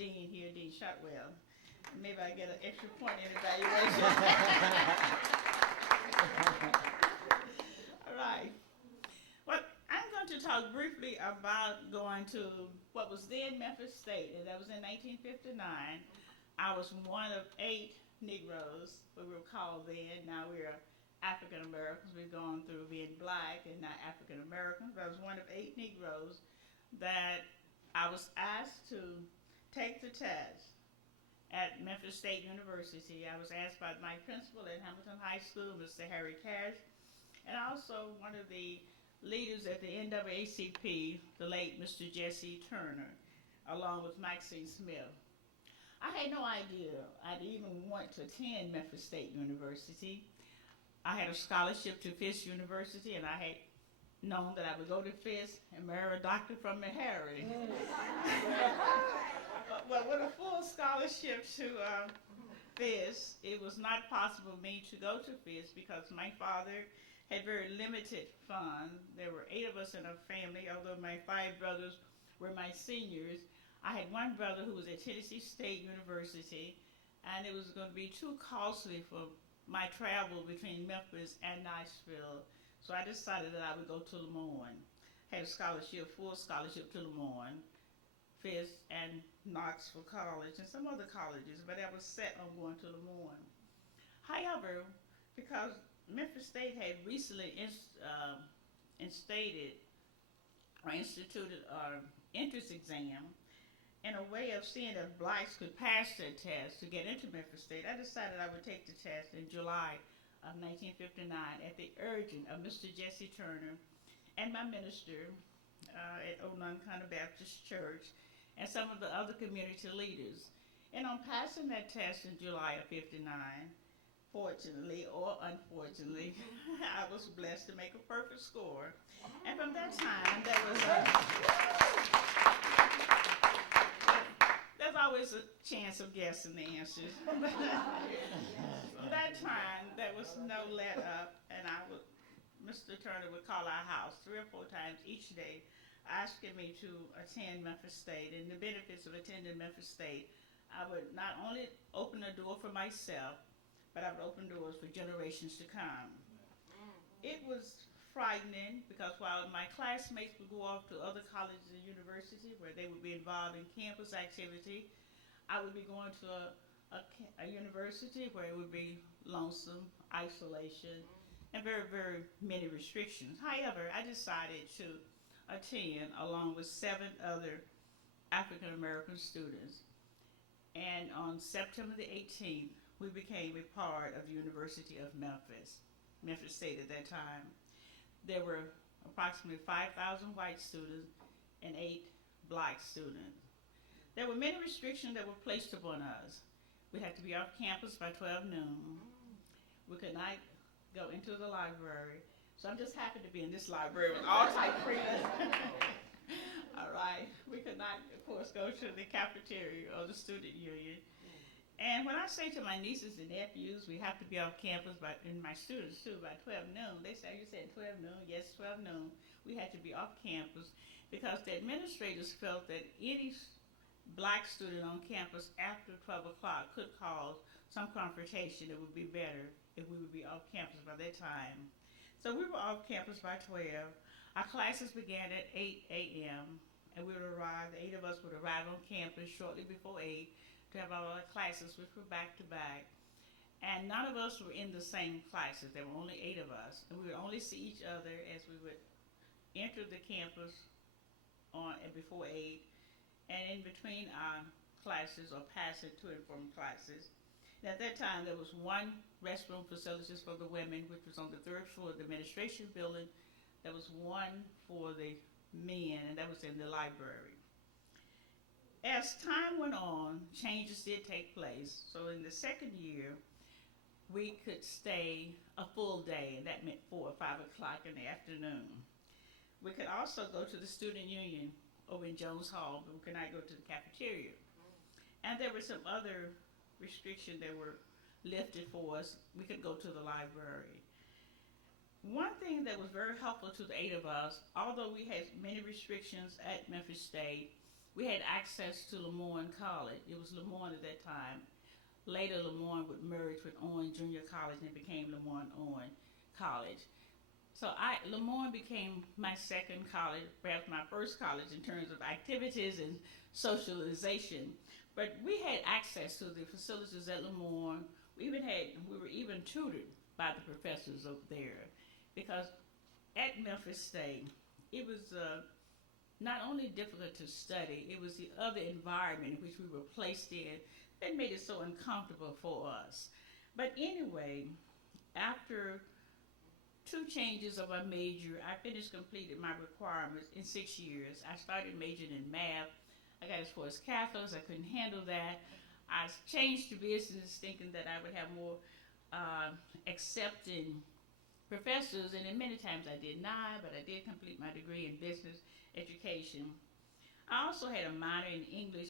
dean here, Dean Shotwell. Maybe I get an extra point in evaluation. All right. Well, I'm going to talk briefly about going to what was then Memphis State, and that was in 1959. I was one of 8 Negroes, what we were called then. Now we're African Americans. We've gone through being black and now African Americans. I was one of 8 Negroes that I was asked to take the test at Memphis State University. I was asked by my principal at Hamilton High School, Mr. Harry Cash, and also one of the leaders at the NAACP, the late Mr. Jesse Turner, along with Maxine Smith. I had no idea I'd even want to attend Memphis State University. I had a scholarship to Fisk University, and I had known that I would go to Fisk and marry a doctor from Meharry. But with a full scholarship to Fisk, it was not possible for me to go to Fisk because my father had very limited funds. There were 8 of us in a family, although my 5 brothers were my seniors. I had one brother who was at Tennessee State University, and it was going to be too costly for my travel between Memphis and Nashville. So I decided that I would go to Lemoyne. Had a scholarship, full scholarship to Lemoyne, Fisk, and Knoxville College, and some other colleges, but I was set on going to Lemoyne. However, because Memphis State had recently instituted an entrance exam, in a way of seeing if blacks could pass that test to get into Memphis State, I decided I would take the test in July of 1959 at the urging of Mr. Jesse Turner and my minister at Old Nuncounty Baptist Church and some of the other community leaders. And on passing that test in July of 59, fortunately or unfortunately, I was blessed to make a perfect score. And from that time, there's always a chance of guessing the answers. From that time, there was no let up, and Mr. Turner would call our house 3 or 4 times each day, asking me to attend Memphis State. And the benefits of attending Memphis State, I would not only open a door for myself, but I would open doors for generations to come. It was frightening because while my classmates would go off to other colleges and universities where they would be involved in campus activity, I would be going to a university where it would be lonesome, isolation, and very, very many restrictions. However, I decided to attend along with 7 other African American students. And on September the 18th, we became a part of the University of Memphis State at that time. There were approximately 5,000 white students and 8 black students. There were many restrictions that were placed upon us. We had to be off campus by 12 noon. We could not go into the library. So I'm just happy to be in this library with all type of freedom. All right. We could not, of course, go to the cafeteria or the student union. And when I say to my nieces and nephews, we have to be off campus, and my students too, by 12 noon, they say, you said 12 noon? Yes, 12 noon. We had to be off campus because the administrators felt that any black student on campus after 12 o'clock could cause some confrontation. It would be better if we would be off campus by that time. So we were off campus by 12. Our classes began at 8 a.m., and we would arrive, the 8 of us would arrive on campus shortly before 8 to have all our classes, which were back to back. And none of us were in the same classes. There were only 8 of us, and we would only see each other as we would enter the campus before 8, and in between our classes or passing to and from classes. And at that time, there was 1 restroom facilities for the women, which was on the 3rd floor of the administration building. There was 1 for the men, and that was in the library. As time went on, changes did take place. So in the 2nd year, we could stay a full day, and that meant 4 or 5 o'clock in the afternoon. We could also go to the student union over in Jones Hall, but we could not go to the cafeteria. And there were some other restrictions that were lifted for us. We could go to the library. One thing that was very helpful to the 8 of us, although we had many restrictions at Memphis State, we had access to Lemoyne College. It was Lemoyne at that time. Later, Lemoyne would merge with Owen Junior College and it became Lemoyne Owen College. So Lemoyne became my second college, perhaps my first college in terms of activities and socialization. But we had access to the facilities at Lemoyne. We were even tutored by the professors up there, because at Memphis State, it was not only difficult to study, it was the other environment in which we were placed in that made it so uncomfortable for us. But anyway, after two changes of a major, I completed my requirements in 6 years. I started majoring in math. I got as far as calculus. I couldn't handle that. I changed to business thinking that I would have more accepting professors, and then many times I did not, but I did complete my degree in business education. I also had a minor in English